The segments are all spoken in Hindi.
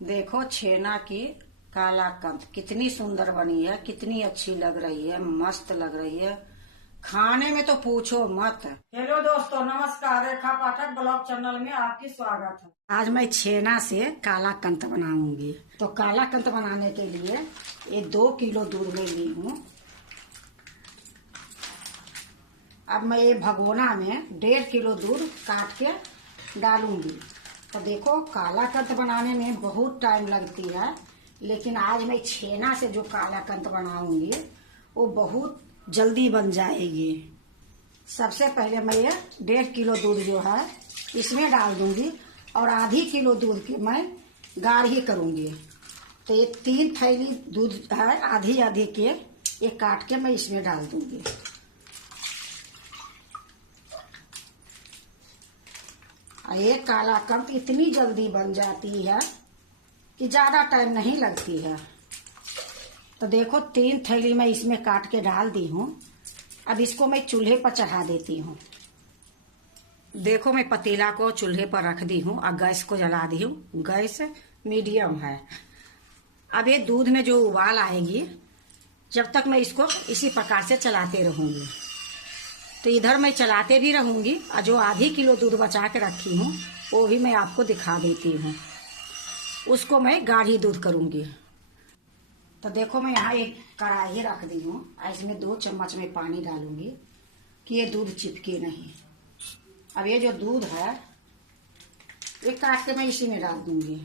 देखो छेना की कालाकंद कितनी सुंदर बनी है, कितनी अच्छी लग रही है, मस्त लग रही है। खाने में तो पूछो मत। हेलो दोस्तों, नमस्कार। रेखा पाठक ब्लॉग चैनल में आपकी स्वागत है। आज मैं छेना से कालाकंद बनाऊंगी। तो कालाकंद बनाने के लिए ये 2 किलो दूध ले ली हूँ। अब मैं ये भगोना में 1.5 किलो दूध काट के डालूंगी। तो देखो कालाकंद बनाने में बहुत टाइम लगती है, लेकिन आज मैं छेना से जो कालाकंद बनाऊंगी वो बहुत जल्दी बन जाएगी। सबसे पहले मैं ये 1.5 किलो दूध जो है इसमें डाल दूंगी और आधी किलो दूध की मैं गाढ़ी करूंगी। तो ये 3 थैली दूध है, आधी आधी के ये काट के मैं इसमें डाल दूंगी। ये कालाकंद इतनी जल्दी बन जाती है कि ज्यादा टाइम नहीं लगती है। तो देखो 3 थैली मैं इसमें काट के डाल दी हूँ। अब इसको मैं चूल्हे पर चढ़ा देती हूँ। देखो मैं पतीला को चूल्हे पर रख दी हूँ और गैस को जला दी हूँ। गैस मीडियम है। अब ये दूध में जो उबाल आएगी, जब तक मैं इसको इसी प्रकार से चलाते रहूंगी। तो इधर मैं चलाते भी रहूंगी और जो आधी किलो दूध बचा के रखी हूँ वो भी मैं आपको दिखा देती हूँ। उसको मैं गाढ़ी दूध करूंगी। तो देखो मैं यहाँ एक कढ़ाई रख दी हूँ। इसमें 2 चम्मच में पानी डालूंगी कि ये दूध चिपके नहीं। अब ये जो दूध है ये काट के मैं इसी में डाल दूंगी।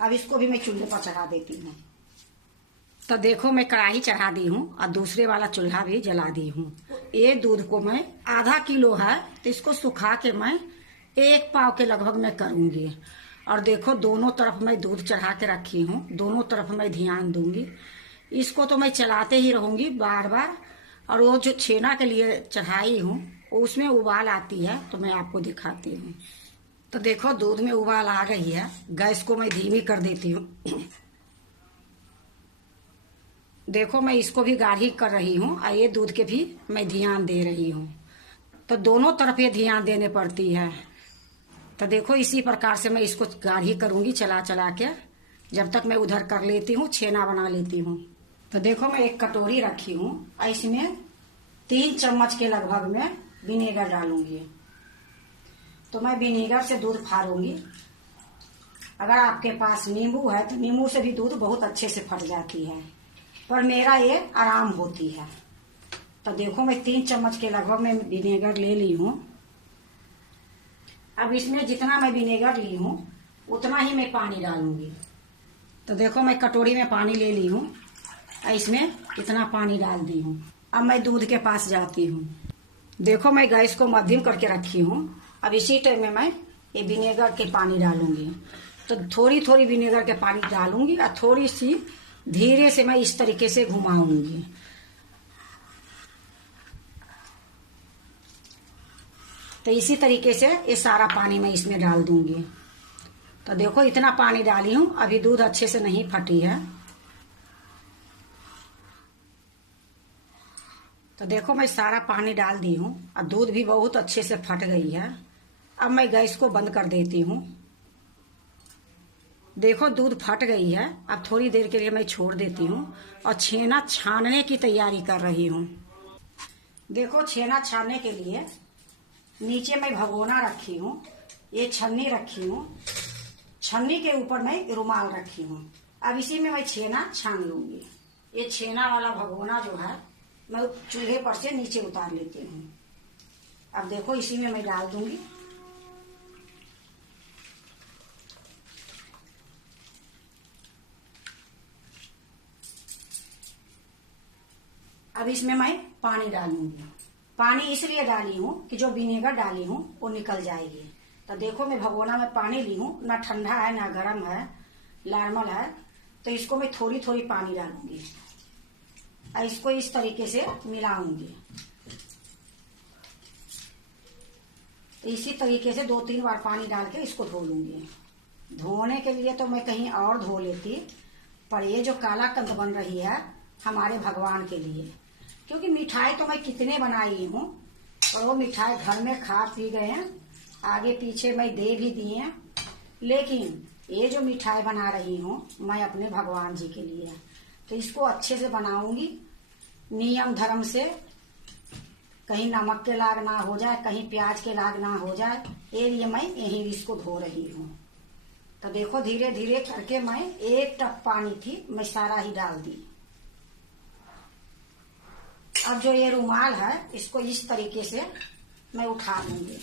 अब इसको भी मैं चूल्हे पर चढ़ा देती हूँ। तो देखो मैं कढ़ाई चढ़ा दी हूँ और दूसरे वाला चूल्हा भी जला दी हूँ। ये दूध को मैं आधा किलो है तो इसको सुखा के मैं 1 पाव के लगभग मैं करूंगी। और देखो दोनों तरफ मैं दूध चढ़ा के रखी हूँ, दोनों तरफ मैं ध्यान दूंगी। इसको तो मैं चलाते ही रहूंगी बार बार। और वो जो छेना के लिए चढ़ाई हूँ उसमें उबाल आती है तो मैं आपको दिखाती हूँ। तो देखो दूध में उबाल आ गई है। गैस को मैं धीमी कर देती हूँ। देखो मैं इसको भी गाढ़ी कर रही हूँ और ये दूध के भी मैं ध्यान दे रही हूँ। तो दोनों तरफ ये ध्यान देने पड़ती है। तो देखो इसी प्रकार से मैं इसको गाढ़ी करूंगी चला चला के, जब तक मैं उधर कर लेती हूँ, छेना बना लेती हूँ। तो देखो मैं एक कटोरी रखी हूँ और इसमें 3 चम्मच के लगभग में विनेगर डालूंगी। तो मैं विनेगर से दूध फाड़ूंगी। अगर आपके पास नींबू है तो नींबू से भी दूध बहुत अच्छे से फट जाती है, पर मेरा ये आराम होती है। तो देखो मैं 3 चम्मच के लगभग में विनेगर ले ली हूँ। अब इसमें जितना मैं विनेगर ली हूँ उतना ही मैं पानी डालूंगी। तो देखो मैं कटोरी में पानी ले ली हूँ, इसमें इतना पानी डाल दी हूँ। अब मैं दूध के पास जाती हूँ। देखो मैं गैस को मध्यम करके रखी हूँ। अब इसी टाइम में मैं ये विनेगर के पानी डालूंगी। तो थोड़ी थोड़ी विनेगर के पानी डालूंगी और थोड़ी सी धीरे से मैं इस तरीके से घुमाऊंगी। तो इसी तरीके से ये सारा पानी मैं इसमें डाल दूंगी। तो देखो इतना पानी डाली हूँ, अभी दूध अच्छे से नहीं फटी है। तो देखो मैं सारा पानी डाल दी हूँ और दूध भी बहुत अच्छे से फट गई है। अब मैं गैस को बंद कर देती हूँ। देखो दूध फट गई है। अब थोड़ी देर के लिए मैं छोड़ देती हूँ और छेना छानने की तैयारी कर रही हूँ। देखो छेना छानने के लिए नीचे मैं भगोना रखी हूँ, ये छन्नी रखी हूँ, छन्नी के ऊपर मैं रुमाल रखी हूँ। अब इसी में मैं छेना छान लूंगी। ये छेना वाला भगोना जो है मैं चूल्हे पर से नीचे उतार लेती हूँ। अब देखो इसी में मैं डाल दूंगी। अब इसमें मैं पानी डालूंगी। पानी इसलिए डाली हूँ कि जो विनेगर डाली हूँ वो निकल जाएगी। तो देखो मैं भगोना में पानी ली हूँ, ना ठंडा है ना गर्म है, नॉर्मल है। तो इसको मैं थोड़ी थोड़ी पानी डालूंगी और इसको इस तरीके से मिलाऊंगी। तो इसी तरीके से 2-3 बार पानी डाल के इसको धो लूंगी। धोने के लिए तो मैं कहीं और धो लेती, पर ये जो कालाकंद बन रही है हमारे भगवान के लिए, क्योंकि मिठाई तो मैं कितने बनाई हूँ, और वो मिठाई घर में खा पी गए हैं, आगे पीछे मैं दे भी दिए। लेकिन ये जो मिठाई बना रही हूँ मैं अपने भगवान जी के लिए, तो इसको अच्छे से बनाऊंगी, नियम धर्म से, कहीं नमक के लाग ना हो जाए, कहीं प्याज के लाग ना हो जाए, ये लिए मैं यही इसको धो रही हूँ। तो देखो धीरे धीरे करके मैं एक टप पानी थी मैं सारा ही डाल दी। अब जो ये रुमाल है इसको इस तरीके से मैं उठा लूंगी,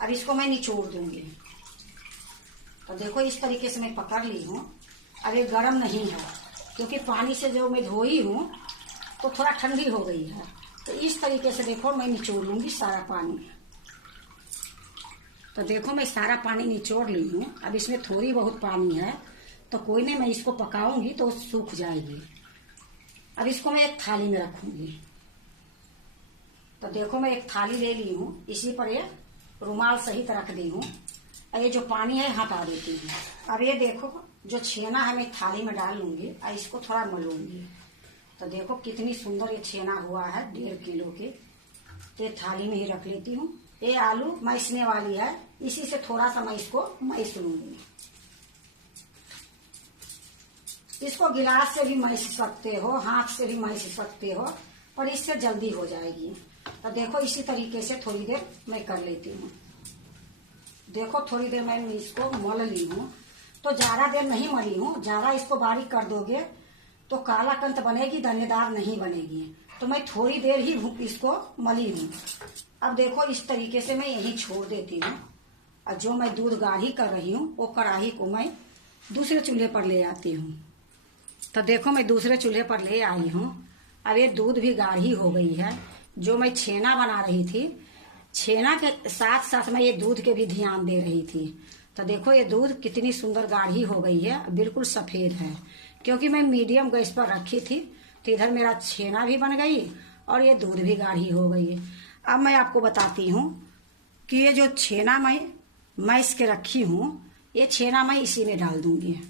अब इसको मैं निचोड़ दूंगी। तो देखो इस तरीके से मैं पकड़ ली हूँ। अब ये गर्म नहीं है, क्योंकि पानी से जो मैं धोई हूँ तो थोड़ा ठंडी हो गई है। तो इस तरीके से देखो मैं निचोड़ लूंगी सारा पानी। तो देखो मैं सारा पानी निचोड़ ली हूँ। अब इसमें थोड़ी बहुत पानी है, तो कोई नहीं, मैं इसको पकाऊंगी तो सूख जाएगी। अब इसको मैं एक थाली में रखूंगी। तो देखो मैं एक थाली ले ली हूँ, इसी पर ये रुमाल सहित रख दी हूँ। और ये जो पानी है हटा देती हूँ। अब ये देखो जो छेना है मैं थाली में डाल लूंगी और इसको थोड़ा मलूंगी। तो देखो कितनी सुंदर ये छेना हुआ है, 1.5 किलो के। ये थाली में ही रख लेती हूँ। ये आलू मैसने वाली है, इसी से थोड़ा सा मैं इसको मैस लूंगी। इसको गिलास से भी मैस सकते हो, हाथ से भी मैस सकते हो, पर इससे जल्दी हो जाएगी। तो देखो इसी तरीके से थोड़ी देर मैं कर लेती हूँ। देखो थोड़ी देर मैंने इसको मल ली हूँ। तो ज्यादा देर नहीं मली हूँ, ज्यादा इसको बारीक कर दोगे तो काला कंत बनेगी, दानेदार नहीं बनेगी। तो मैं थोड़ी देर ही इसको मली हूँ। अब देखो इस तरीके से मैं यही छोड़ देती हूँ। और जो मैं दूध गाढ़ी कर रही हूँ वो कढ़ाई को मैं दूसरे चूल्हे पर ले आती हूँ। तो देखो मैं दूसरे चूल्हे पर ले आई हूँ। अब ये दूध भी गाढ़ी हो गई है। जो मैं छेना बना रही थी, छेना के साथ साथ मैं ये दूध के भी ध्यान दे रही थी। तो देखो ये दूध कितनी सुंदर गाढ़ी हो गई है, बिल्कुल सफेद है, क्योंकि मैं मीडियम गैस पर रखी थी। तो इधर मेरा छेना भी बन गई और ये दूध भी गाढ़ी हो गई। अब मैं आपको बताती हूँ कि ये जो छेना मैं मैस के रखी हूँ, ये छेना मैं इसी में डाल दूंगी।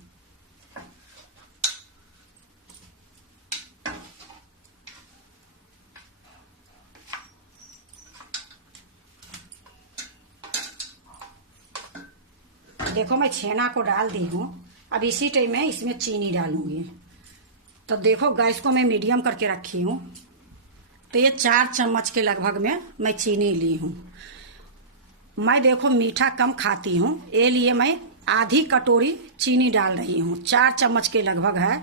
देखो मैं छेना को डाल दी हूँ। अब इसी टाइम में इसमें चीनी डालूंगी। तो देखो गैस को मैं मीडियम करके रखी हूँ। तो ये 4 चम्मच के लगभग में मैं चीनी ली हूँ। मैं देखो मीठा कम खाती हूँ, ये लिए मैं आधी कटोरी चीनी डाल रही हूँ। 4 चम्मच के लगभग है।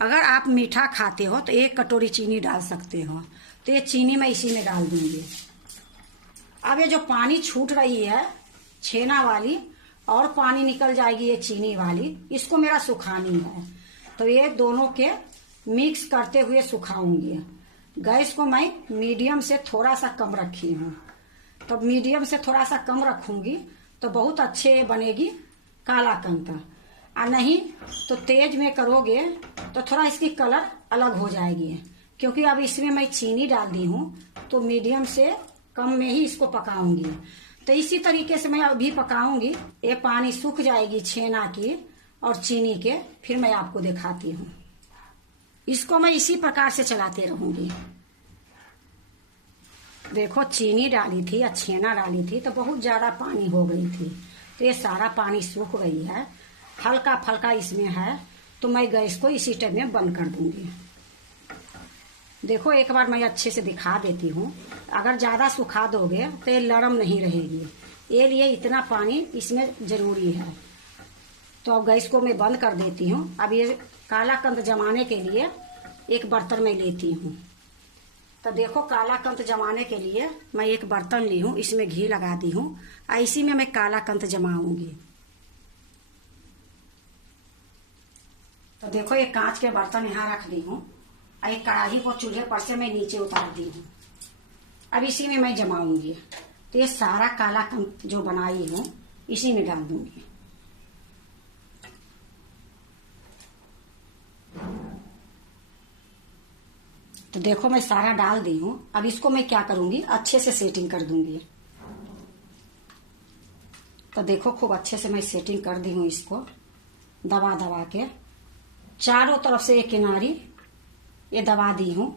अगर आप मीठा खाते हो तो 1 कटोरी चीनी डाल सकते हो। तो ये चीनी मैं इसी में डाल दूंगी। अब ये जो पानी छूट रही है छेना वाली, और पानी निकल जाएगी ये चीनी वाली, इसको मेरा सुखानी है। तो ये दोनों के मिक्स करते हुए सुखाऊंगी। गैस को मैं मीडियम से थोड़ा सा कम रखी हूँ। तो मीडियम से थोड़ा सा कम रखूंगी तो बहुत अच्छे बनेगी काला कंत। और नहीं तो तेज में करोगे तो थोड़ा इसकी कलर अलग हो जाएगी, क्योंकि अब इसमें मैं चीनी डाल दी हूँ। तो मीडियम से कम में ही इसको पकाऊंगी। तो इसी तरीके से मैं अभी पकाऊंगी। ये पानी सूख जाएगी छेना की और चीनी के, फिर मैं आपको दिखाती हूँ। इसको मैं इसी प्रकार से चलाते रहूंगी। देखो चीनी डाली थी या छेना डाली थी तो बहुत ज्यादा पानी हो गई थी। तो ये सारा पानी सूख गई है, हल्का फल्का इसमें है। तो मैं गैस को इसी टाइम में बंद कर दूंगी। देखो एक बार मैं अच्छे से दिखा देती हूँ। अगर ज्यादा सुखा दोगे तो ये नरम नहीं रहेगी, ये लिए इतना पानी इसमें जरूरी है। तो अब गैस को मैं बंद कर देती हूँ। अब ये काला कंद जमाने के लिए एक बर्तन में लेती हूँ। तो देखो काला कंद जमाने के लिए मैं एक बर्तन ली हूँ, इसमें घी लगा दी हूँ। इसी में मैं काला कंद जमाऊंगी। तो देखो ये कांच के बर्तन यहाँ रख दी हूँ। एक कढ़ाई को चूल्हे पर से मैं नीचे उतार दी हूँ। अब इसी में मैं जमाऊंगी। तो ये सारा काला कंद जो बनाई हूँ इसी में डाल दूंगी। तो देखो मैं सारा डाल दी हूँ। अब इसको मैं क्या करूंगी, अच्छे से सेटिंग कर दूंगी। तो देखो खूब अच्छे से मैं सेटिंग कर दी हूँ इसको दबा दबा के। चारों तरफ से एक किनारी ये दबा दी हूँ,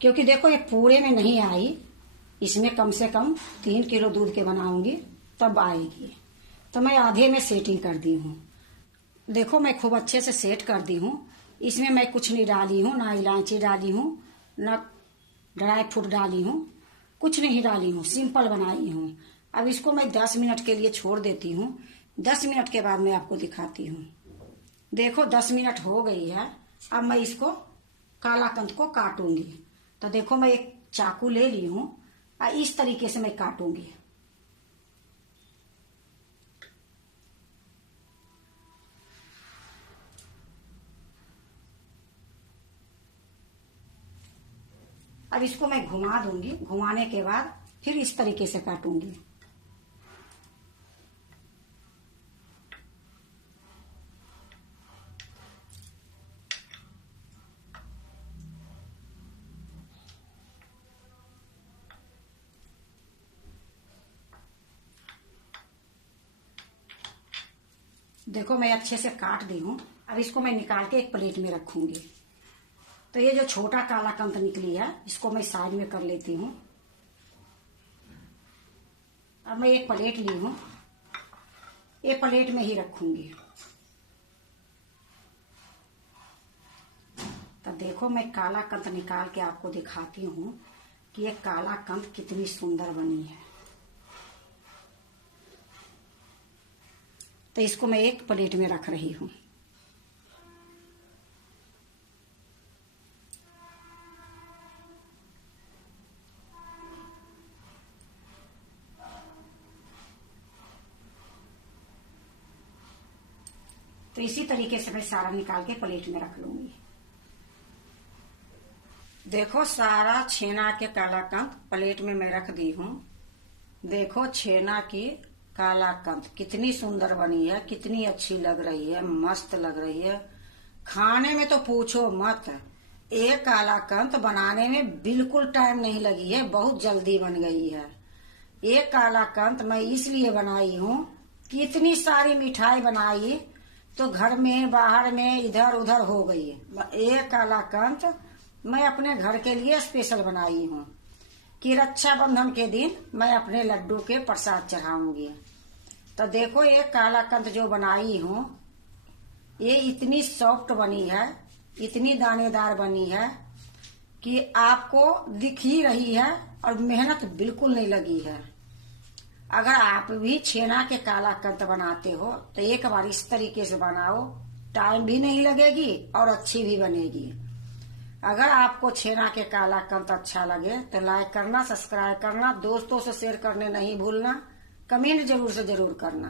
क्योंकि देखो ये पूरे में नहीं आई, इसमें कम से कम 3 किलो दूध के बनाऊंगी तब आएगी। तो मैं आधे में सेटिंग कर दी हूँ। देखो मैं खूब अच्छे से सेट कर दी हूँ। इसमें मैं कुछ नहीं डाली हूँ, ना इलायची डाली हूँ, ना ड्राई फ्रूट डाली हूँ, कुछ नहीं डाली हूँ, सिंपल बनाई हूँ। अब इसको मैं 10 मिनट के लिए छोड़ देती हूँ। 10 मिनट के बाद मैं आपको दिखाती हूँ। देखो 10 मिनट हो गई है। अब मैं इसको कालाकंद को काटूंगी। तो देखो मैं एक चाकू ले ली हूँ और इस तरीके से मैं काटूंगी। अब इसको मैं घुमा दूंगी, घुमाने के बाद फिर इस तरीके से काटूंगी। देखो मैं अच्छे से काट दी हूँ। अब इसको मैं निकाल के एक प्लेट में रखूंगी। तो ये जो छोटा कालाकंद निकली है इसको मैं साइड में कर लेती हूँ। अब मैं एक प्लेट ली हूँ, ये प्लेट में ही रखूंगी। तो देखो मैं कालाकंद निकाल के आपको दिखाती हूँ कि ये कालाकंद कितनी सुंदर बनी है। तो इसको मैं एक प्लेट में रख रही हूँ। तो इसी तरीके से मैं सारा निकाल के प्लेट में रख लूंगी। देखो सारा छेना के कालाकंद प्लेट में मैं रख दी हूँ। देखो छेना की कालाकंद कितनी सुंदर बनी है, कितनी अच्छी लग रही है, मस्त लग रही है। खाने में तो पूछो मत। एक कालाकंद बनाने में बिल्कुल टाइम नहीं लगी है, बहुत जल्दी बन गई है। एक कालाकंद मैं इसलिए बनाई हूँ कि इतनी सारी मिठाई बनाई तो घर में बाहर में इधर उधर हो गई। एक कालाकंद मैं अपने घर के लिए स्पेशल बनाई हूँ कि रक्षाबंधन के दिन मैं अपने लड्डू के प्रसाद चढ़ाऊंगी। तो देखो ये कालाकंद जो बनाई हूँ ये इतनी सॉफ्ट बनी है, इतनी दानेदार बनी है कि आपको दिख ही रही है और मेहनत बिल्कुल नहीं लगी है। अगर आप भी छेना के कालाकंद बनाते हो तो एक बार इस तरीके से बनाओ, टाइम भी नहीं लगेगी और अच्छी भी बनेगी। अगर आपको छेना के कालाकंद अच्छा लगे तो लाइक करना, सब्सक्राइब करना, दोस्तों से शेयर करने नहीं भूलना, कमेंट जरूर से जरूर करना।